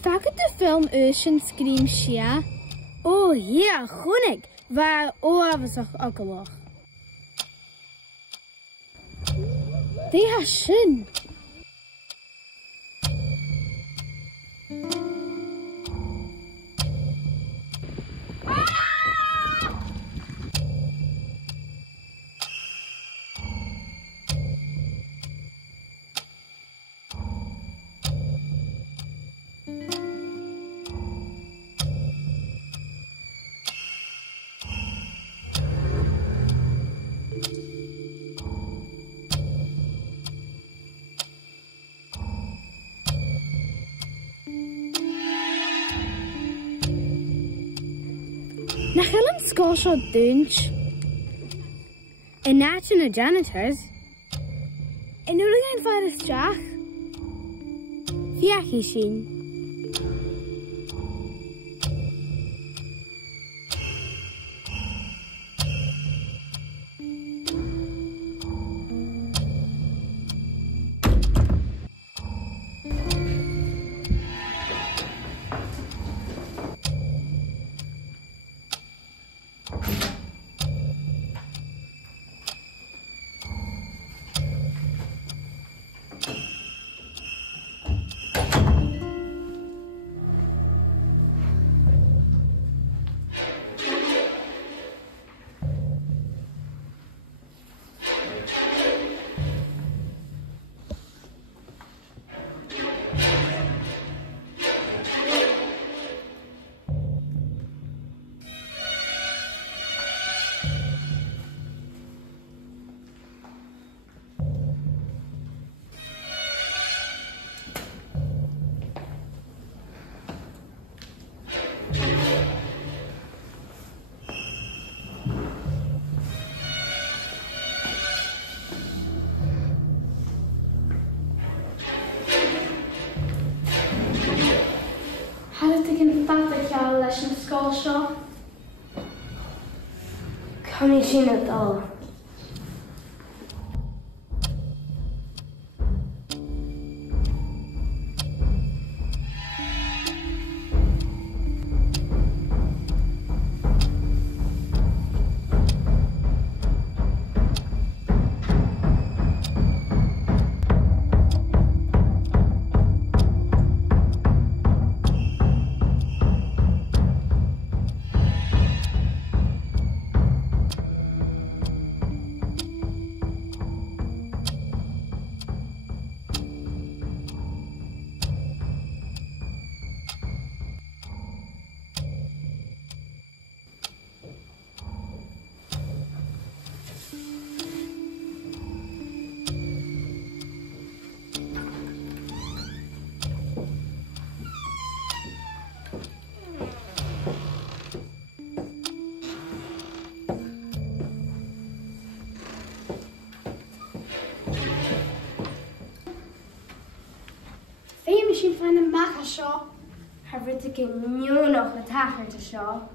Sin fagad de film sin scream sia? Oh, yeah, chunig, waar oorvasach agalach. They ha sin. Na chillen scósio dúnt. In nat in the janitors. In nulig ein fyrus drach. Fiachi sin. Leis an scóil seo. Caní sin atá. Sin fan an macha seo, Har rid ag níonach le tachart a seo.